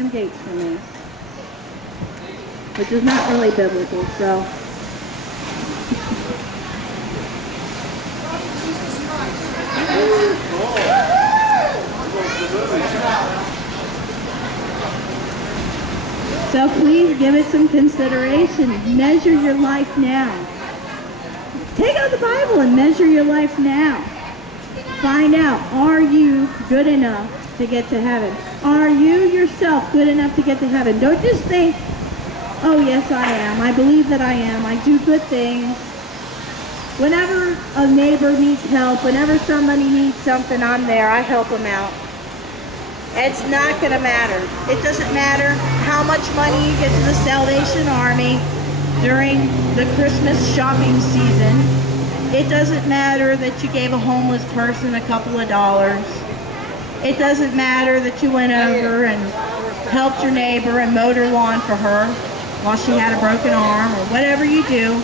them gates for me. Which is not really biblical, so. So please give it some consideration. Measure your life now. Take out the Bible and measure your life now. Find out, are you good enough to get to heaven? Are you yourself good enough to get to heaven? Don't just think, oh yes I am. I believe that I am. I do good things. Whenever a neighbor needs help, whenever somebody needs something, I'm there. I help them out. It's not going to matter. It doesn't matter how much money you get to the Salvation Army during the Christmas shopping season. It doesn't matter that you gave a homeless person a couple of dollars. It doesn't matter that you went over and helped your neighbor and mowed her lawn for her while she had a broken arm, or whatever you do.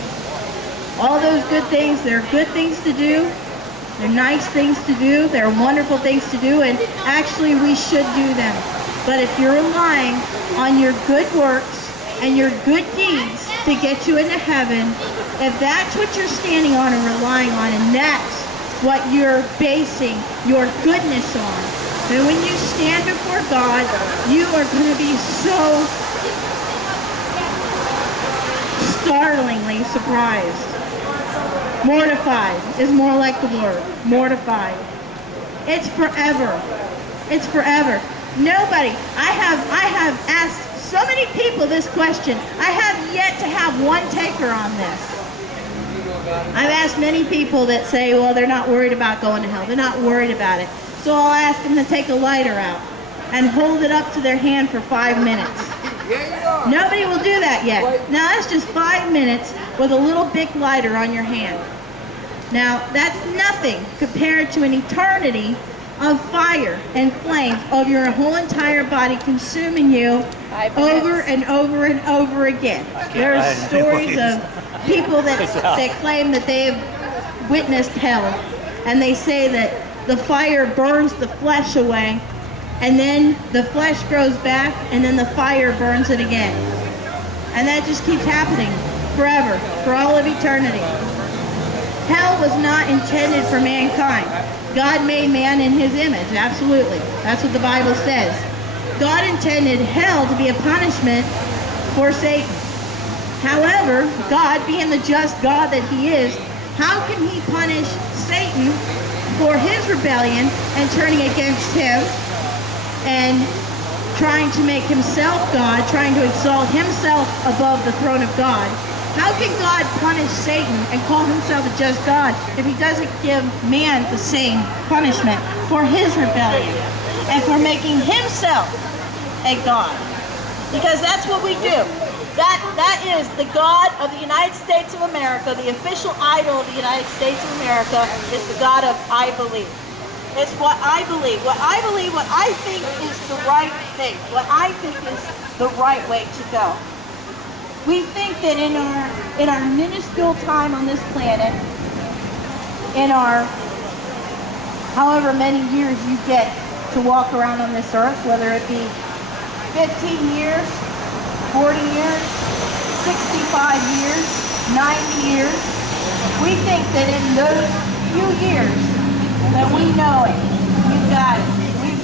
All those good things, they're good things to do. They're nice things to do. They're wonderful things to do, and actually we should do them. But if you're relying on your good works and your good deeds to get you into heaven, if that's what you're standing on and relying on, and that's what you're basing your goodness on, then when you stand before God, you are going to be so startlingly surprised. Mortified is more like the word. Mortified. It's forever. It's forever. Nobody. I have asked so many people this question. I have yet to have one taker on this. I've asked many people that say, well, they're not worried about going to hell. They're not worried about it. So I'll ask them to take a lighter out and hold it up to their hand for 5 minutes. Nobody will do that yet. Now that's just 5 minutes with a little big lighter on your hand. Now that's nothing compared to an eternity of fire and flames of your whole entire body consuming you over and over and over again. There are stories of people that claim that they have witnessed hell, and they say that the fire burns the flesh away, and then the flesh grows back, and then the fire burns it again. And that just keeps happening forever, for all of eternity. Hell was not intended for mankind. God made man in his image, absolutely. That's what the Bible says. God intended hell to be a punishment for Satan. However, God, being the just God that he is, how can he punish Satan for his rebellion and turning against him and trying to make himself God, trying to exalt himself above the throne of God? How can God punish Satan and call himself a just God if he doesn't give man the same punishment for his rebellion and for making himself a God? Because that's what we do. That is the God of the United States of America. The official idol of the United States of America is the God of I believe. It's what I believe. What I believe, what I think is the right thing. What I think is the right way to go. We think that in our minuscule time on this planet, in our however many years you get to walk around on this earth, whether it be 15 years, 40 years, 65 years, 90 years, we think that in those few years that we know it,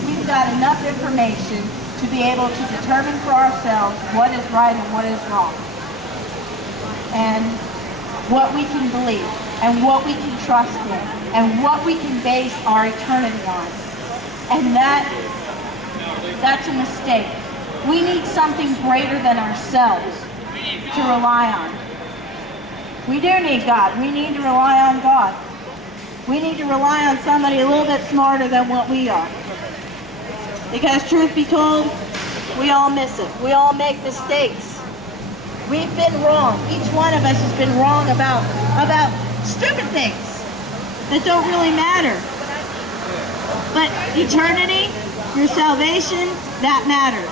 we've got enough information to be able to determine for ourselves what is right and what is wrong, and what we can believe, and what we can trust in, and what we can base our eternity on. And that's a mistake. We need something greater than ourselves to rely on. We do need God. We need to rely on God. We need to rely on somebody a little bit smarter than what we are. Because truth be told, we all miss it. We all make mistakes. We've been wrong. Each one of us has been wrong about stupid things that don't really matter. But eternity, your salvation, that matters.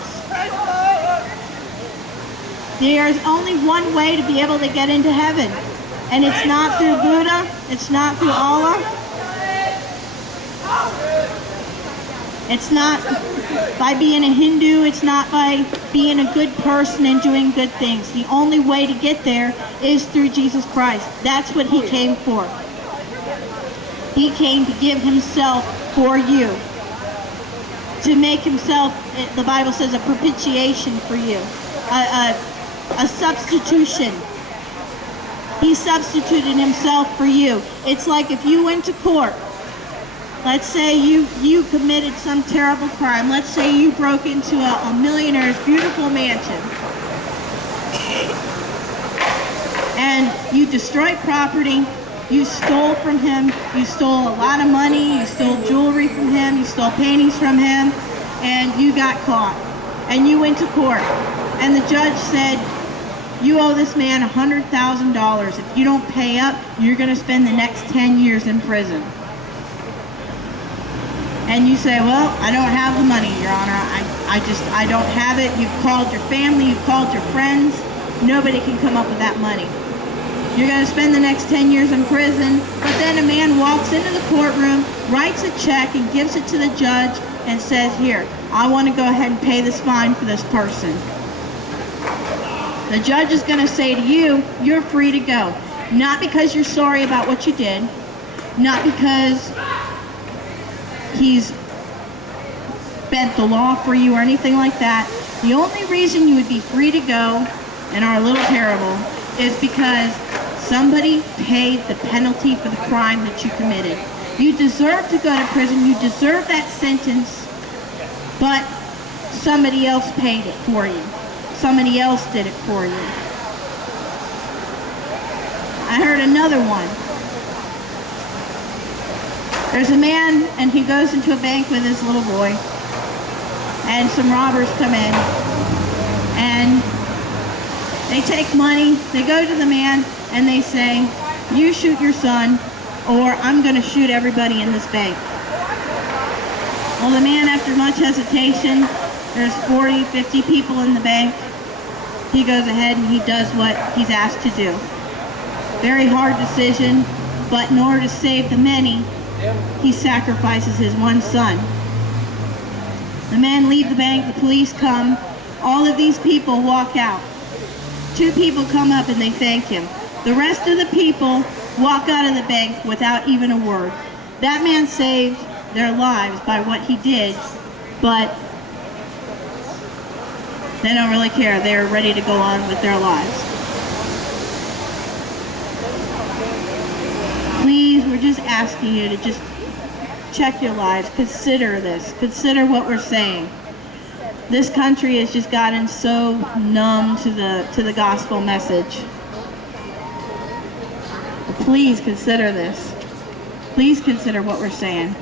There's only one way to be able to get into heaven. And it's not through Buddha. It's not through Allah. It's not by being a Hindu. It's not by being a good person and doing good things. The only way to get there is through Jesus Christ. That's what he came for. He came to give himself for you. To make himself, the Bible says, a propitiation for you. A substitution. He substituted himself for you. It's like if you went to court. Let's say you committed some terrible crime. Let's say you broke into a millionaire's beautiful mansion. And you destroyed property. You stole from him. You stole a lot of money. You stole jewelry from him. You stole paintings from him. And you got caught. And you went to court. And the judge said, you owe this man $100,000. If you don't pay up, you're going to spend the next 10 years in prison. And you say, well, I don't have the money, Your Honor. I don't have it. You've called your family. You've called your friends. Nobody can come up with that money. You're going to spend the next 10 years in prison. But then a man walks into the courtroom, writes a check, and gives it to the judge and says, here, I want to go ahead and pay this fine for this person. The judge is going to say to you, you're free to go. Not because you're sorry about what you did. Not because he's bent the law for you or anything like that. The only reason you would be free to go in our little parable is because somebody paid the penalty for the crime that you committed. You deserve to go to prison. You deserve that sentence, but somebody else paid it for you. Somebody else did it for you. I heard another one. There's a man, and he goes into a bank with his little boy, and some robbers come in, and they take money. They go to the man, and they say, you shoot your son, or I'm going to shoot everybody in this bank. Well, the man, after much hesitation, there's 40, 50 people in the bank. He goes ahead and he does what he's asked to do. Very hard decision, but in order to save the many, he sacrifices his one son. The men leave the bank, the police come, all of these people walk out. 2 people come up and they thank him. The rest of the people walk out of the bank without even a word. That man saved their lives by what he did, but they don't really care. They're ready to go on with their lives. Please, we're just asking you to just check your lives. Consider this. Consider what we're saying. This country has just gotten so numb to the gospel message. Please consider this. Please consider what we're saying.